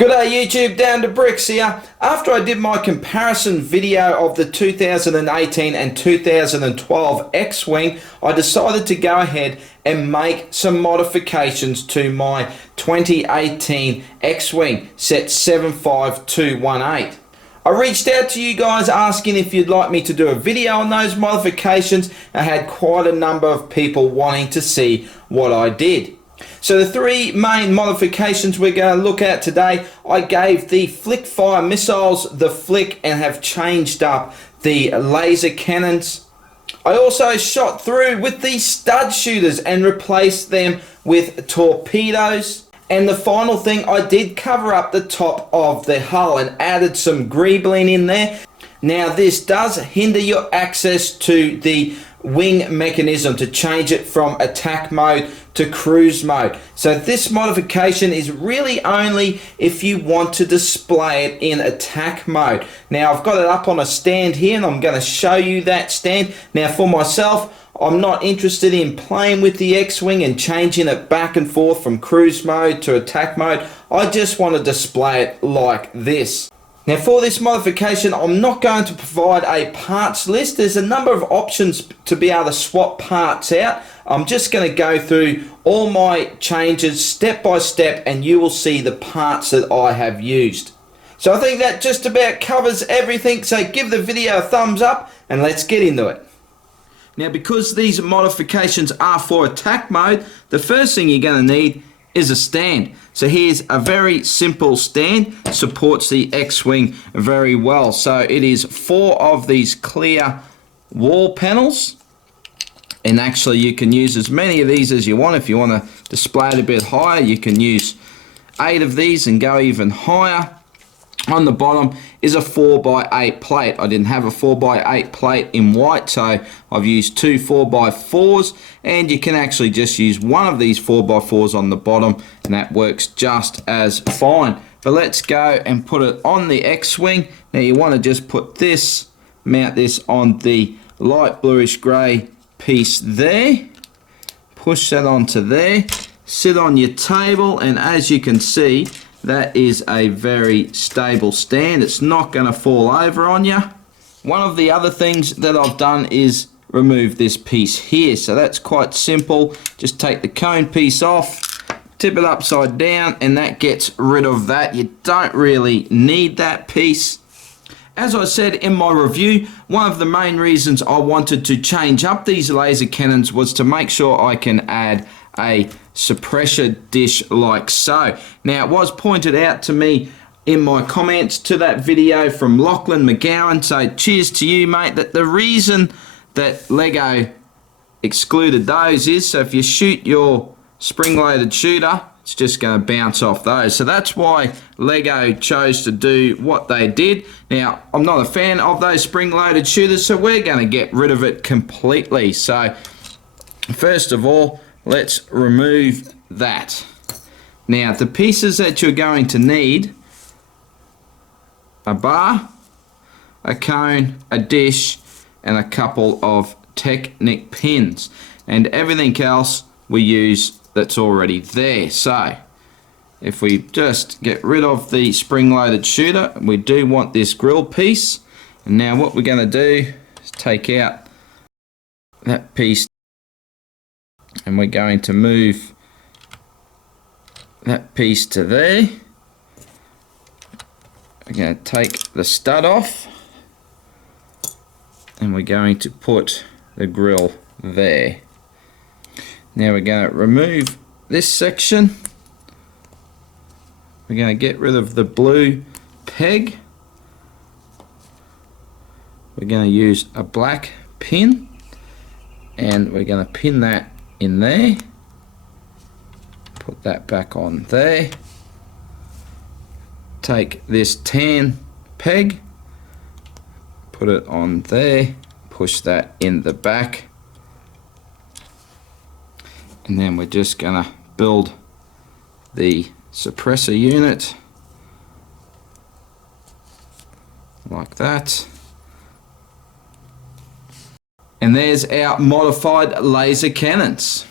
G'day YouTube, Down to Bricks here. After I did my comparison video of the 2018 and 2012 X-Wing, I decided to go ahead and make some modifications to my 2018 X-Wing set 75218. I reached out to you guys asking if you'd like me to do a video on those modifications. I had quite a number of people wanting to see what I did. So the three main modifications we're going to look at today, I gave the flick fire missiles the flick and have changed up the laser cannons. I also shot through with the stud shooters and replaced them with torpedoes. And the final thing, I did cover up the top of the hull and added some greebling in there. Now this does hinder your access to the wing mechanism to change it from attack mode to cruise mode. So this modification is really only if you want to display it in attack mode. Now I've got it up on a stand here and I'm going to show you that stand. Now for myself, I'm not interested in playing with the X-Wing and changing it back and forth from cruise mode to attack mode. I just want to display it like this. Now for this modification, I'm not going to provide a parts list. There's a number of options to be able to swap parts out. I'm just going to go through all my changes step by step and you will see the parts that I have used. So I think that just about covers everything. So give the video a thumbs up and let's get into it. Now because these modifications are for attack mode, the first thing you're going to need is a stand. So here's a very simple stand, supports the X-Wing very well. So it is 4 of these clear wall panels, and actually you can use as many of these as you want. If you want to display it a bit higher, you can use 8 of these and go even higher. On the bottom is a 4x8 plate. I didn't have a 4x8 plate in white, so I've used 2 4x4s, and you can actually just use one of these 4x4s on the bottom and that works just as fine. But let's go and put it on the X-Wing. Now you want to just put this, mount this on the light bluish grey piece there, push that onto there, sit on your table, and as you can see, that is a very stable stand. It's not going to fall over on you. One of the other things that I've done is remove this piece here. So that's quite simple. Just take the cone piece off, tip it upside down, and that gets rid of that. You don't really need that piece. As I said in my review, one of the main reasons I wanted to change up these laser cannons was to make sure I can add a suppressor dish like so. Now it was pointed out to me in my comments to that video from Lachlan McGowan, so cheers to you mate, that the reason that Lego excluded those is so if you shoot your spring-loaded shooter, it's just going to bounce off those. So that's why Lego chose to do what they did. Now I'm not a fan of those spring-loaded shooters, so we're going to get rid of it completely. So first of all, let's remove that. Now the pieces that you're going to need: a bar, a cone, a dish, and a couple of Technic pins, and everything else we use that's already there. So if we just get rid of the spring-loaded shooter, we do want this grill piece, and now what we're going to do is take out that piece and we're going to move that piece to there. We're going to take the stud off and we're going to put the grill there. Now we're going to remove this section. We're going to get rid of the blue peg. We're going to use a black pin and we're going to pin that in there, put that back on there, take this tan peg, put it on there, push that in the back, and then we're just going to build the suppressor unit like that. And there's our modified laser cannons.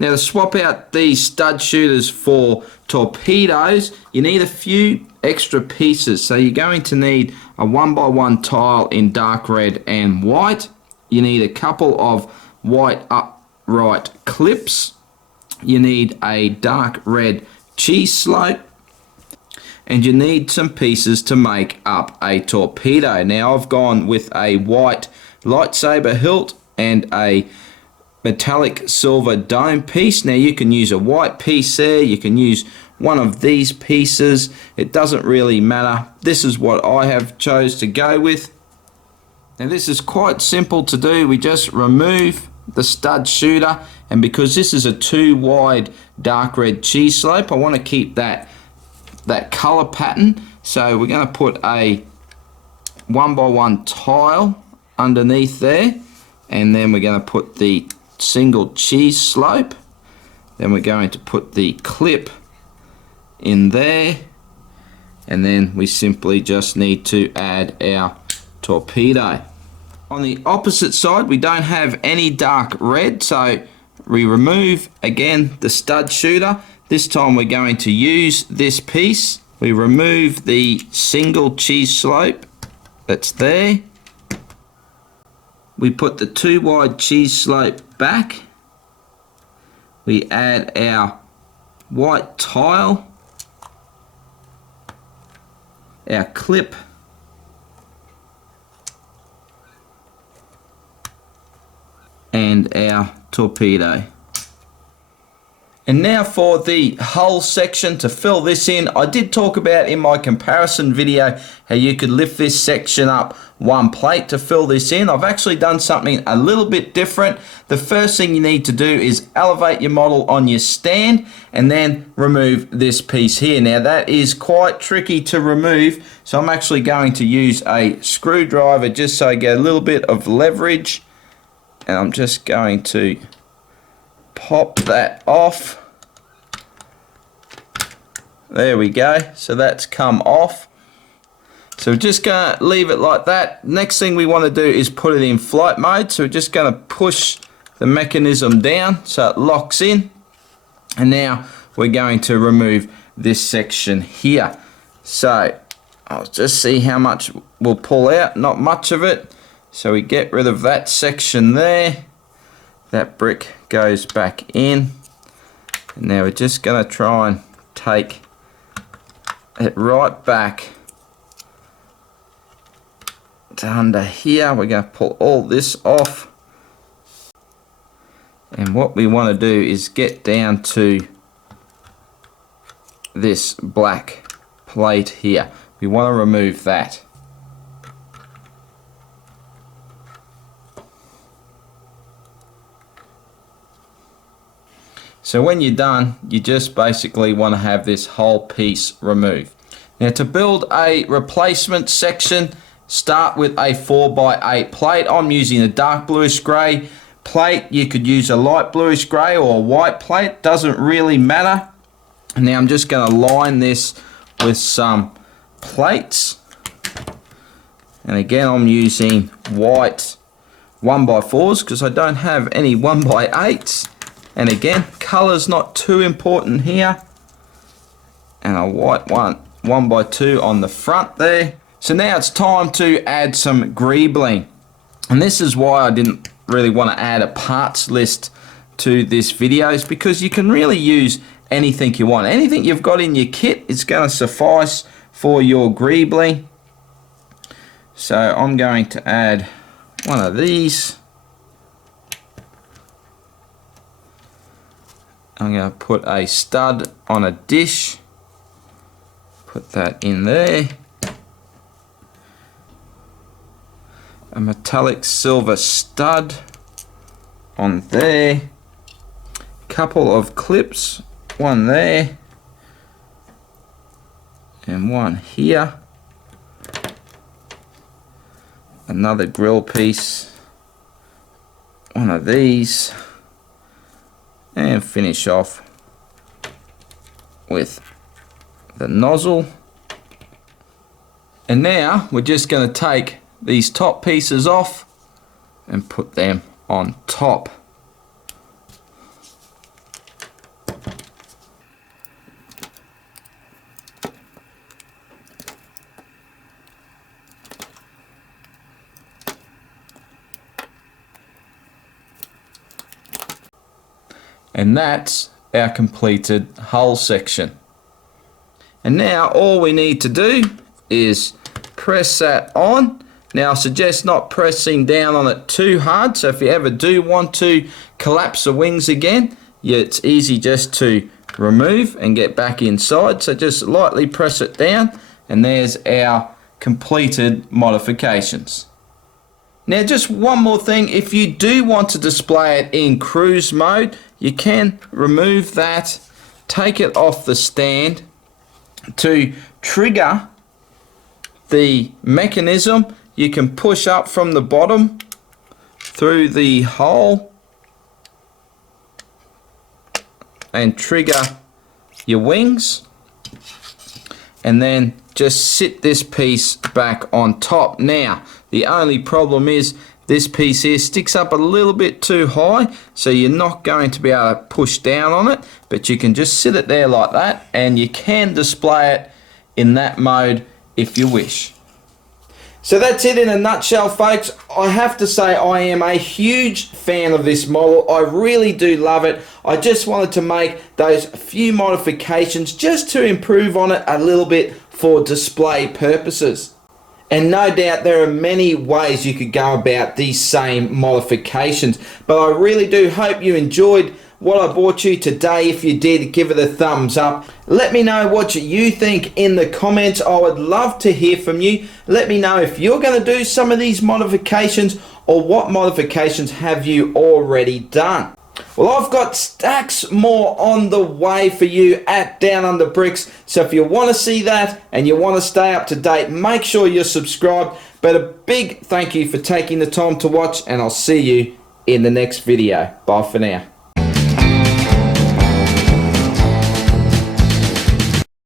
Now to swap out these stud shooters for torpedoes, you need a few extra pieces. So you're going to need a 1x1 tile in dark red and white. You need a couple of white upright clips. You need a dark red cheese slope. And you need some pieces to make up a torpedo. Now I've gone with a white lightsaber hilt and a metallic silver dome piece. Now you can use a white piece there, you can use one of these pieces, it doesn't really matter. This is what I have chose to go with. Now this is quite simple to do. We just remove the stud shooter, and because this is a too wide dark red cheese slope, I want to keep that color pattern. So we're going to put a 1x1 tile underneath there, and then we're going to put the single cheese slope, then we're going to put the clip in there, and then we simply just need to add our torpedo. On the opposite side, we don't have any dark red, so we remove again the stud shooter. This time we're going to use this piece. We remove the single cheese slope that's there. We put the too wide cheese slope back. We add our white tile, our clip, and our torpedo. And now for the hull section. To fill this in, I did talk about in my comparison video how you could lift this section up one plate to fill this in. I've actually done something a little bit different. The first thing you need to do is elevate your model on your stand and then remove this piece here. Now that is quite tricky to remove, so I'm actually going to use a screwdriver just so I get a little bit of leverage, and I'm just going to pop that off. There we go, so that's come off. So we're just going to leave it like that. Next thing we want to do is put it in flight mode, so we're just going to push the mechanism down so it locks in, and now we're going to remove this section here. So I'll just see how much we'll pull out. Not much of it, so we get rid of that section there. That brick goes back in, and now we're just going to try and take it right back to under here. We're going to pull all this off, and what we want to do is get down to this black plate here. We want to remove that. So when you're done, you just basically want to have this whole piece removed. Now to build a replacement section, start with a 4x8 plate. I'm using a dark bluish grey plate. You could use a light bluish grey or a white plate, doesn't really matter. And now I'm just going to line this with some plates. And again, I'm using white 1x4s because I don't have any 1x8s. And again, colour's not too important here. And a white 1x2 on the front there. So now it's time to add some greebling. And this is why I didn't really want to add a parts list to this video, is because you can really use anything you want. Anything you've got in your kit is going to suffice for your greebling. So I'm going to add one of these. I'm going to put a stud on a dish, put that in there, a metallic silver stud on there, couple of clips, one there and one here, another grill piece, one of these, and finish off with the nozzle. And now we're just going to take these top pieces off and put them on top. And that's our completed hull section. And now all we need to do is press that on. Now I suggest not pressing down on it too hard, so if you ever do want to collapse the wings again, it's easy just to remove and get back inside. So just lightly press it down, and there's our completed modifications. Now just one more thing, if you do want to display it in cruise mode, you can remove that, take it off the stand to trigger the mechanism. You can push up from the bottom through the hole and trigger your wings, and then just sit this piece back on top. Now the only problem is this piece here sticks up a little bit too high, so you're not going to be able to push down on it, but you can just sit it there like that, and you can display it in that mode if you wish. So that's it in a nutshell, folks. I have to say I am a huge fan of this model. I really do love it. I just wanted to make those few modifications just to improve on it a little bit for display purposes. And no doubt there are many ways you could go about these same modifications, but I really do hope you enjoyed what I brought you today. If you did, give it a thumbs up. Let me know what you think in the comments. I would love to hear from you. Let me know if you're going to do some of these modifications, or what modifications have you already done. Well, I've got stacks more on the way for you at DownUnder Bricks, so if you want to see that and you want to stay up to date, make sure you're subscribed. But a big thank you for taking the time to watch, and I'll see you in the next video. Bye for now.